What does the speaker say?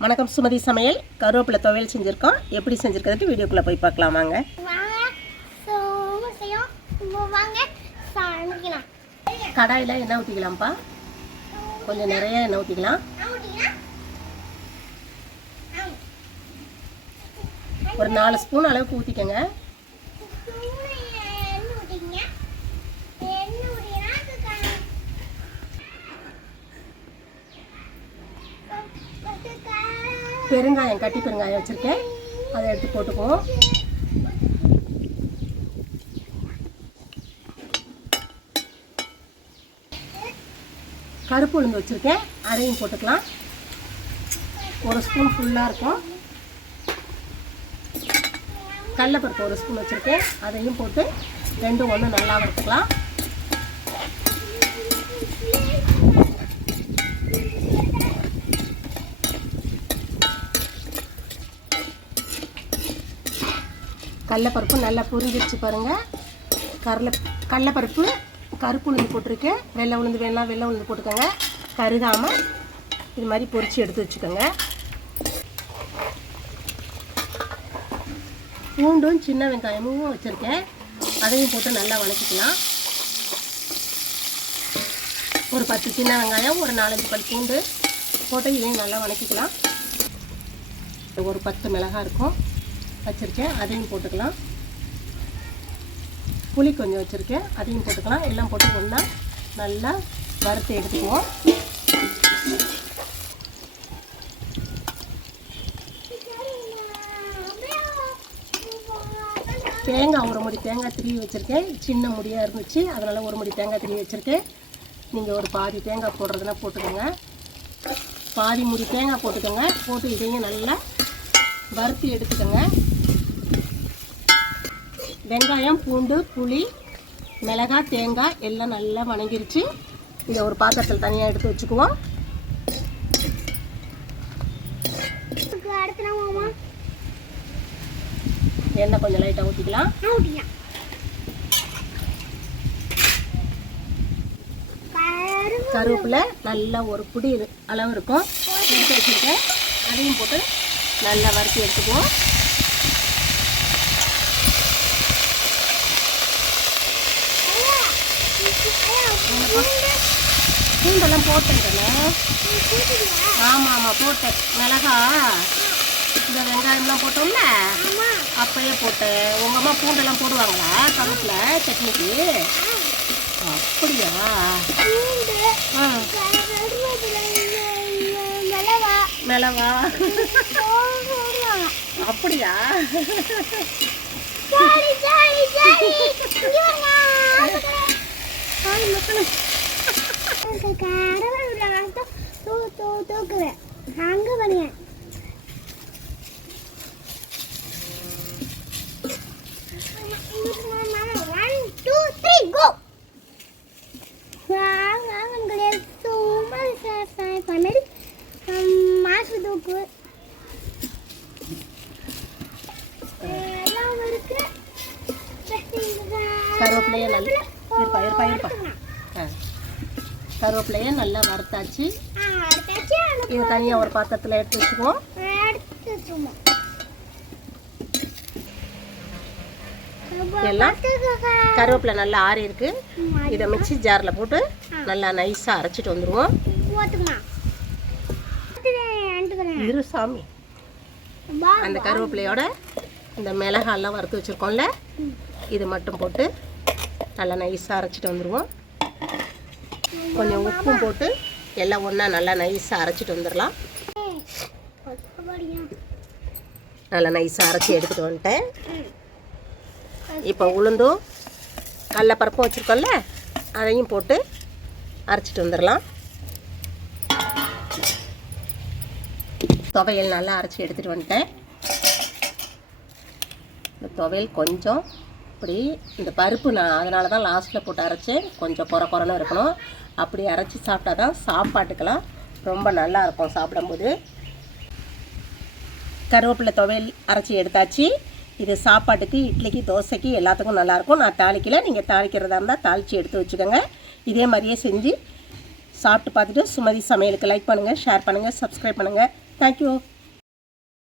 வணக்கம் சுமதி சமையல். கருவேப்பிலை துவையல் செஞ்சுருக்கோம். எப்படி செஞ்சுருக்கிறதுக்கு வீடியோக்குள்ளே போய் பார்க்கலாம் வாங்க. கடாயில் எண்ணெய் ஊற்றிக்கலாம்ப்பா. கொஞ்சம் நிறைய எண்ணெய் ஊற்றிக்கலாம். ஒரு 4 ஸ்பூன் அளவுக்கு ஊற்றிக்கங்க. பெருங்காயம், கட்டி பெருங்காயம் வச்சுருக்கேன், அதை எடுத்து போட்டுக்குவோம். கருப்பு உளுந்து வச்சுருக்கேன், அதையும் போட்டுக்கலாம். 1 ஸ்பூன் ஃபுல்லாக இருக்கும். கடலைப்பருப்பு 1 ஸ்பூன் வச்சுருக்கேன், அதையும் போட்டு 2 1 நல்லா வறுத்துக்கலாம். கடலைப்பருப்பு நல்லா புரிஞ்சிருச்சு பாருங்கள். கடலைப்பருப்பு கருப்பு உளுந்து போட்டிருக்கேன். வெள்ளை உளுந்து வேணால் வெள்ளை உளுந்து போட்டுக்கோங்க. கருகாமல் இது மாதிரி பொரித்து எடுத்து வச்சுக்கோங்க. பூண்டும் சின்ன வெங்காயமும் வச்சுருக்கேன், அதையும் போட்டு நல்லா வதக்கிக்கலாம். ஒரு 10 சின்ன வெங்காயம், ஒரு 4-5 பல் பூண்டு போட்டு இதையும் நல்லா வதக்கிக்கலாம். ஒரு 10 மிளகாய் இருக்கும் வச்சுருக்கேன், அதையும் போட்டுக்கலாம். புளி கொஞ்சம் வச்சுருக்கேன், அதையும் போட்டுக்கலாம். எல்லாம் போட்டு ஒன்றா நல்லா வறுத்து எடுத்துக்குவோம். தேங்காய் 1 முடி தேங்காய் திருவி வச்சுருக்கேன். சின்ன முடியாக இருந்துச்சு, அதனால் 1 முடி தேங்காய் திருவி வச்சுருக்கேன். நீங்கள் ஒரு பாதி தேங்காய் போடுறதுனா போட்டுக்கோங்க. பாதி முடி தேங்காய் போட்டுக்கோங்க. போட்டு இதையும் நல்லா வறுத்து எடுத்துக்கோங்க. வெங்காயம், பூண்டு, புளி, மிளகாய், தேங்காய் எல்லாம் நல்லா வணங்கிருச்சு. இதை ஒரு பாத்திரத்தில் தனியாக எடுத்து வச்சுக்குவோம். எண்ணெய் கொஞ்சம் லைட்டாக ஊற்றிக்கலாம். கருவேப்பிலை நல்லா ஒரு பிடி அளவு இருக்கும், எடுத்து வச்சுருக்கேன். அதையும் போட்டு நல்லா வறுத்து எடுத்துக்குவோம். பூண்டெல்லாம் போட்டேன்ல. ஆமாம் போட்டேன். மிளகா இந்த வெங்காயம்லாம் போட்டோம்ல, அப்பயே போட்டேன். உங்கள் அம்மா பூண்டெல்லாம் போடுவாங்களா கருவேப்பிலை சட்னிக்கு? அப்படியா? மிளவா அப்படியா? கருவேப்பிலையே நல்லா இருப்பா. கருவேப்பிலையே நல்லா வறுத்தாச்சு. இது தனியாக ஒரு பாத்திரத்தில் எடுத்து வச்சுக்குவோம். எல்லாம் கருவேப்பிலை நல்லா ஆறி இருக்கு. இதை மிக்ஸி ஜாரில் போட்டு நல்லா நைஸாக அரைச்சிட்டு வந்துடுவோம். இரு சாமி. அந்த கருவேப்பிலையோட இந்த மிளகாலாம் வறுத்து வச்சுருக்கோம்ல, இது மட்டும் போட்டு நல்லா நைஸாக அரைச்சிட்டு வந்துடுவோம். கொஞ்சம் உப்பும் போட்டு எல்லாம் ஒன்றா நல்லா நைஸாக அரைச்சிட்டு வந்துடலாம். நல்லா நைஸாக அரைச்சி எடுத்துகிட்டு வந்துட்டேன். இப்போ உளுந்தும் கடலைப்பருப்பும் வச்சுருக்கோம்ல, அதையும் போட்டு அரைச்சிட்டு வந்துடலாம். துவையல் நல்லா அரைச்சி எடுத்துகிட்டு வந்துட்டேன். இந்த துவையல் கொஞ்சம் இப்படி இந்த பருப்பு நான் அதனால தான் லாஸ்ட்டில் போட்டு அரைச்சேன். கொஞ்சம் குறைன்னு இருக்கணும். அப்படி அரைச்சி சாப்பிட்டா தான் சாப்பாட்டுக்கெல்லாம் ரொம்ப நல்லா இருக்கும் சாப்பிடும்போது. கருவேப்பிலை துவையல் அரைச்சி எடுத்தாச்சு. இது சாப்பாட்டுக்கு, இட்லிக்கு, தோசைக்கு எல்லாத்துக்கும் நல்லாயிருக்கும். நான் தாளிக்கல, நீங்கள் தாளிக்கிறதா இருந்தால் தாளித்து எடுத்து வச்சுக்கோங்க. இதே மாதிரியே செஞ்சு சாப்பிட்டு பார்த்துட்டு சுமதி சமையலுக்கு லைக் பண்ணுங்கள், ஷேர் பண்ணுங்கள், சப்ஸ்கிரைப் பண்ணுங்கள். தேங்க்யூ.